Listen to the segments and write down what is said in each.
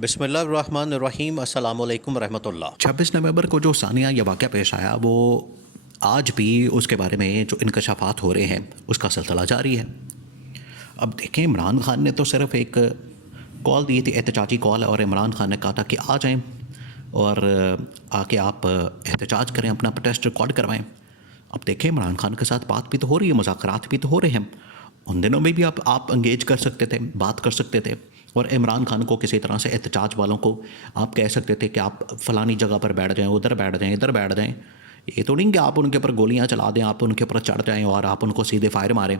बिस्मिल्लाहिर्रहमानिर्रहीम अस्सलामु अलैकुम रहमतुल्लाह। 26 नवंबर को जो सानिया ये वाक़या पेश आया वो आज भी उसके बारे में जो इंकशाफात हो रहे हैं उसका सिलसिला जारी है। अब देखें, इमरान खान ने तो सिर्फ एक कॉल दी थी, एहतजाजी कॉल, और इमरान खान ने कहा था कि आ जाएं और आके आप एहतजाज करें, अपना प्रोटेस्ट रिकॉर्ड करवाएं। अब देखें, इमरान खान के साथ बात भी तो हो रही है, मुज़ाकरात भी तो हो रहे हैं। उन दिनों में भी आप इंगेज कर सकते थे, बात कर सकते थे, और इमरान खान को किसी तरह से एहतजाज वालों को आप कह सकते थे कि आप फ़लानी जगह पर बैठ जाएं, उधर बैठ जाएं, इधर बैठ जाएं। ये तो नहीं कि आप उनके ऊपर गोलियां चला दें, आप उनके ऊपर चढ़ जाएं और आप उनको सीधे फायर मारें।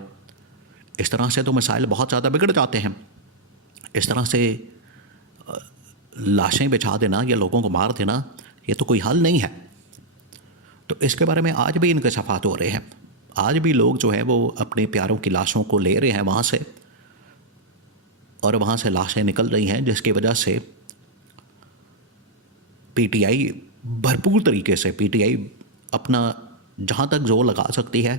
इस तरह से तो मसाइल बहुत ज़्यादा बिगड़ जाते हैं। इस तरह से लाशें बिछा देना या लोगों को मार देना, ये तो कोई हल नहीं है। तो इसके बारे में आज भी इंकशाफात हो रहे हैं। आज भी लोग जो है वो अपने प्यारों की लाशों को ले रहे हैं वहाँ से, और वहाँ से लाशें निकल रही हैं, जिसकी वजह से पीटीआई भरपूर तरीके से अपना जहाँ तक जोर लगा सकती है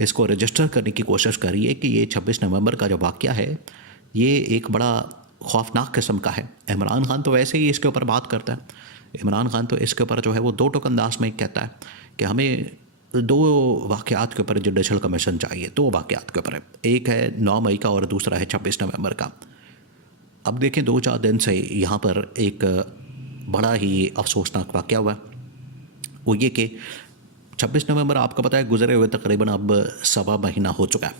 इसको रजिस्टर करने की कोशिश कर रही है कि ये 26 नवंबर का जो वाक़या है ये एक बड़ा खौफनाक किस्म का है। इमरान खान तो वैसे ही इसके ऊपर बात करता है। इमरान खान तो इसके ऊपर जो है वो दो टोक अंदाज में कहता है कि हमें दो वाक़यात के ऊपर जुडिशल कमीशन चाहिए। दो वाक़यात के ऊपर है, एक है 9 मई का और दूसरा है 26 नवंबर का। अब देखें, 2-4 दिन से यहाँ पर एक बड़ा ही अफसोसनाक वाक़या हुआ। वो ये कि 26 नवंबर आपको पता है गुज़रे हुए तकरीबन अब 1.25 महीना हो चुका है।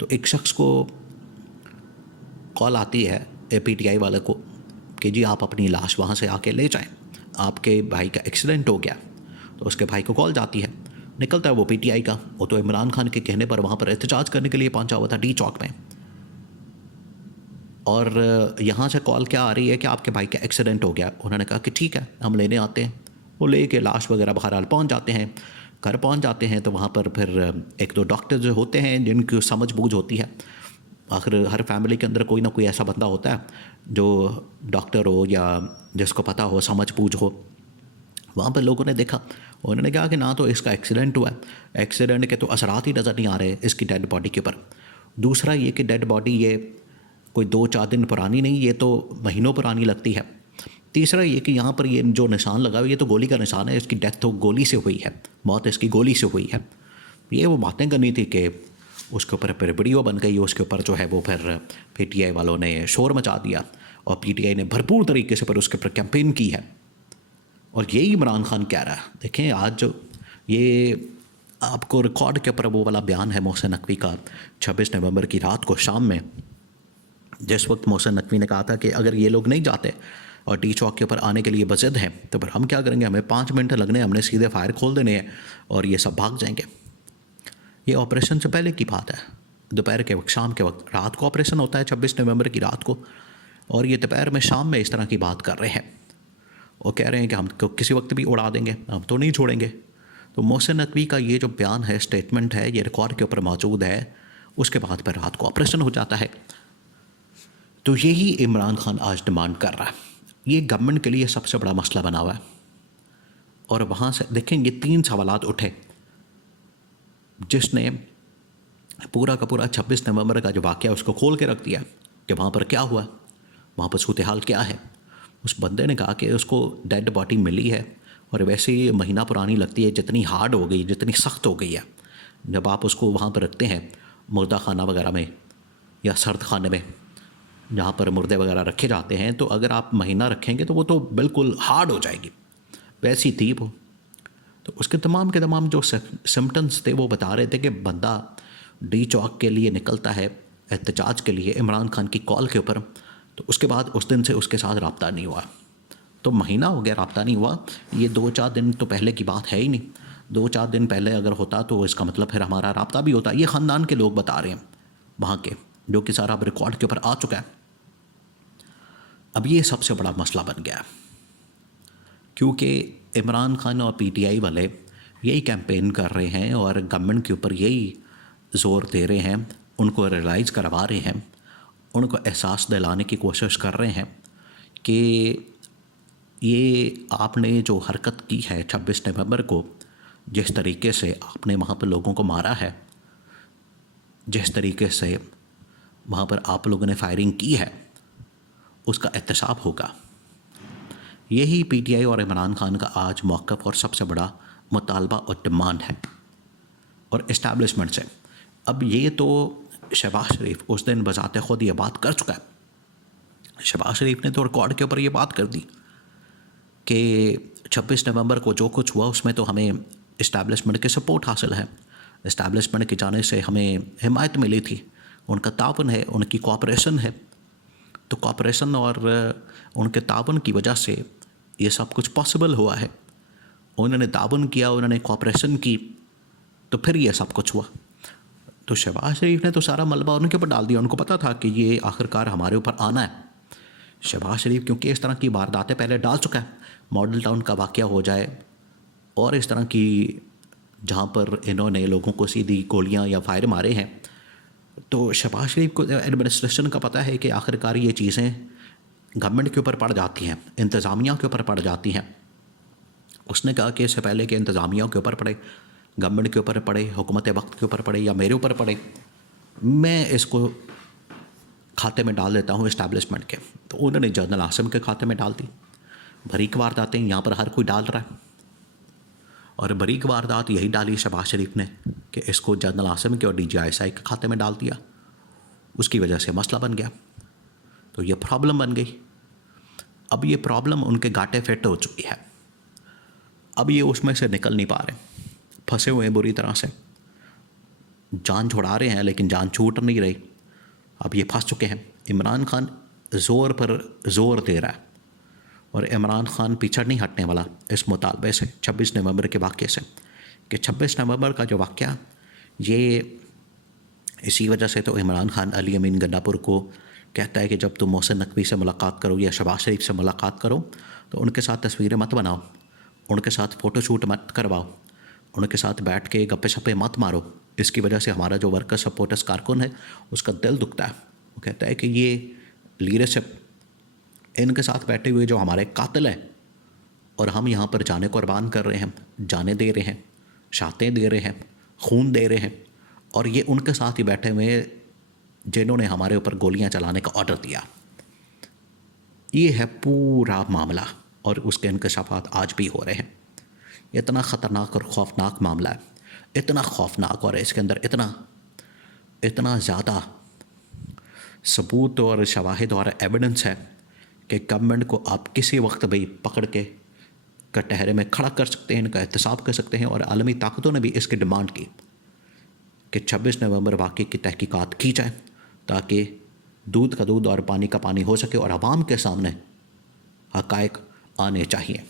तो एक शख्स को कॉल आती है पीटीआई वाले को कि जी आप अपनी लाश वहाँ से आके ले जाएं, आपके भाई का एक्सीडेंट हो गया। तो उसके भाई को कॉल जाती है, निकलता है वो पीटीआई का। वो तो इमरान खान के कहने पर वहाँ पर एहतजाज करने के लिए पहुँचा हुआ था डी चौक में। और यहाँ से कॉल क्या आ रही है कि आपके भाई का एक्सीडेंट हो गया। उन्होंने कहा कि ठीक है, हम लेने आते हैं। वो ले के लाश वगैरह बहरहाल पहुँच जाते हैं, घर पहुँच जाते हैं। तो वहाँ पर फिर 1-2 डॉक्टर जो होते हैं जिनकी समझ बूझ होती है। आखिर हर फैमिली के अंदर कोई ना कोई ऐसा बंदा होता है जो डॉक्टर हो या जिसको पता हो, समझ बूझ हो। वहाँ पर लोगों ने देखा, उन्होंने कहा कि ना तो इसका एक्सीडेंट हुआ है, एक्सीडेंट के तो असरात ही नज़र नहीं आ रहे इसकी डेड बॉडी के ऊपर। दूसरा ये कि डेड बॉडी ये कोई 2-4 दिन पुरानी नहीं, ये तो महीनों पुरानी लगती है। तीसरा ये कि यहाँ पर ये जो निशान लगा हुआ, ये तो गोली का निशान है, इसकी डेथ तो गोली से हुई है, मौत इसकी गोली से हुई है। ये वो बातें करनी थी कि उसके ऊपर फिर वीडियो बन गई, उसके ऊपर जो है वो फिर पीटीआई वालों ने शोर मचा दिया और पीटीआई ने भरपूर तरीके से फिर उसके ऊपर कैंपेन की है। और यही इमरान खान कह रहा है। देखें, आज जो ये आपको रिकॉर्ड के ऊपर वो वाला बयान है मोहसिन नकवी का 26 नवंबर की रात को शाम में, जिस वक्त मोहसिन नकवी ने कहा था कि अगर ये लोग नहीं जाते और डी चौक के ऊपर आने के लिए बजद हैं तो फिर हम क्या करेंगे, हमें 5 मिनट लगने, हमने सीधे फायर खोल देने हैं और ये सब भाग जाएंगे। ये ऑपरेशन से पहले की बात है, दोपहर के वक्त, शाम के वक्त। रात को ऑपरेशन होता है 26 नवंबर की रात को, और ये दोपहर में, शाम में इस तरह की बात कर रहे हैं और कह रहे हैं कि हम किसी वक्त भी उड़ा देंगे, हम तो नहीं छोड़ेंगे। तो मोहसिन नकवी का ये जो बयान है, स्टेटमेंट है, ये रिकॉर्ड के ऊपर मौजूद है। उसके बाद फिर रात को ऑपरेशन हो जाता है। तो यही इमरान खान आज डिमांड कर रहा है। ये गवर्नमेंट के लिए सबसे बड़ा मसला बना हुआ है। और वहाँ से देखें, ये 3 सवालात उठे जिसने पूरा का पूरा 26 नवंबर का जो वाक़या उसको खोल के रख दिया कि वहाँ पर क्या हुआ, वहाँ पर सूरत हाल क्या है। उस बंदे ने कहा कि उसको डेड बॉडी मिली है और वैसे ही महीना पुरानी लगती है, जितनी हार्ड हो गई, जितनी सख्त हो गई है। जब आप उसको वहाँ पर रखते हैं मुर्दा खाना वगैरह में या सर्द खाने में जहाँ पर मुर्दे वगैरह रखे जाते हैं, तो अगर आप महीना रखेंगे तो वो तो बिल्कुल हार्ड हो जाएगी। वैसी थी वो। तो उसके तमाम के तमाम जो सिम्टम्स थे वो बता रहे थे कि बंदा डी चौक के लिए निकलता है एहतजाज के लिए इमरान खान की कॉल के ऊपर। तो उसके बाद उस दिन से उसके साथ रब्ता नहीं हुआ। तो महीना हो गया रब्ता नहीं हुआ। ये 2-4 दिन तो पहले की बात है ही नहीं। 2-4 दिन पहले अगर होता तो इसका मतलब फिर हमारा रब्ता भी होता। ये ख़ानदान के लोग बता रहे हैं वहाँ के, जो कि सारा अब रिकॉर्ड के ऊपर आ चुका है। अब ये सबसे बड़ा मसला बन गया क्योंकि इमरान खान और पीटीआई वाले यही कैंपेन कर रहे हैं और गवर्नमेंट के ऊपर यही ज़ोर दे रहे हैं, उनको रियलाइज़ करवा रहे हैं, उनको एहसास दिलाने की कोशिश कर रहे हैं कि ये आपने जो हरकत की है 26 नवंबर को, जिस तरीके से आपने वहाँ पर लोगों को मारा है, जिस तरीके से वहाँ पर आप लोगों ने फायरिंग की है, उसका एहतसाब होगा। यही पीटीआई और इमरान खान का आज मौक़िफ़ और सबसे बड़ा मुतालबा और डिमांड है और इस्टेब्लिशमेंट से। अब ये तो शहबाज शरीफ उस दिन बज़ाते ख़ुद ये बात कर चुका है। शहबाज शरीफ ने तो रिकॉर्ड के ऊपर ये बात कर दी कि 26 नवंबर को जो कुछ हुआ उसमें तो हमें इस्टेब्लिशमेंट की सपोर्ट हासिल है, इस्टेब्लिशमेंट की जाने से हमें हिमायत मिली थी, उनका तावन है, उनकी कोऑपरेशन है। तो कोऑपरेशन और उनके तावन की वजह से ये सब कुछ पॉसिबल हुआ है। उन्होंने तावन किया, उन्होंने कोऑपरेशन की, तो फिर ये सब कुछ हुआ। तो शहबाज शरीफ ने तो सारा मलबा उनके ऊपर डाल दिया। उनको पता था कि ये आखिरकार हमारे ऊपर आना है। शहबाज शरीफ क्योंकि इस तरह की वारदातें पहले डाल चुका है, मॉडल टाउन का वाक़या हो जाए और इस तरह की जहाँ पर इन्होंने लोगों को सीधी गोलियाँ या फायर मारे हैं, तो शहबाज शरीफ को एडमिनिस्ट्रेशन का पता है कि आखिरकार ये चीज़ें गवर्नमेंट के ऊपर पड़ जाती हैं, इंतज़ामिया के ऊपर पड़ जाती हैं। उसने कहा कि इससे पहले कि इंतज़ामिया के ऊपर पड़े, गवर्नमेंट के ऊपर पड़े, हुकूमत वक्त के ऊपर पड़े या मेरे ऊपर पड़े, मैं इसको खाते में डाल देता हूँ इस्टेब्लिशमेंट के। तो उन्होंने जनरल आसिम के खाते में डाल दी। बरीक वारदातें यहाँ पर हर कोई डाल रहा है और बरीक वारदात यही डाली शहबाज शरीफ ने कि इसको जनरल आसिम के और DGI के खाते में डाल दिया। उसकी वजह से मसला बन गया, तो ये प्रॉब्लम बन गई। अब ये प्रॉब्लम उनके गाटे फिट हो चुकी है। अब ये उसमें से निकल नहीं पा रहे, फंसे हुए हैं बुरी तरह से। जान छुड़ा रहे हैं लेकिन जान छूट नहीं रही। अब ये फंस चुके हैं। इमरान खान ज़ोर पर ज़ोर दे रहा है और इमरान खान पीछे नहीं हटने वाला इस मुतालबे से, 26 नवंबर के वाक़े से, कि 26 नवंबर का जो वाक़या, ये इसी वजह से तो इमरान खान अली अमीन गन्नापुर को कहता है कि जब तुम मोहसिन नकवी से मुलाकात करो या शहबाज शरीफ से मुलाकात करो तो उनके साथ तस्वीरें मत बनाओ, उनके साथ फ़ोटोशूट मत करवाओ, उनके साथ बैठ के गप्पे शप्पे मत मारो। इसकी वजह से हमारा जो वर्कर सपोर्टर्स कारकुन है उसका दिल दुखता है। वो कहता है कि ये लीडरशिप, इनके साथ बैठे हुए जो हमारे कातिल हैं और हम यहाँ पर जाने कुर्बान कर रहे हैं, जाने दे रहे हैं, शातें दे रहे हैं, खून दे रहे हैं, और ये उनके साथ ही बैठे हुए जिन्होंने हमारे ऊपर गोलियां चलाने का ऑर्डर दिया। ये है पूरा मामला और उसके इंकशाफात आज भी हो रहे हैं। इतना ख़तरनाक और ख़ौफनाक मामला है, इतना ख़ौफनाक, और इसके अंदर इतना ज़्यादा सबूत और शवाहिद और एविडेंस है कि गवर्नमेंट को आप किसी वक्त भी पकड़ के कटहरे में खड़ा कर सकते हैं, इनका एहतसाब कर सकते हैं। और आलमी ताकतों ने भी इसकी डिमांड की कि 26 नवंबर वाक़े की तहकीकात की जाए ताकि दूध का दूध और पानी का पानी हो सके और आवाम के सामने हक़ाइक़ आने चाहिए।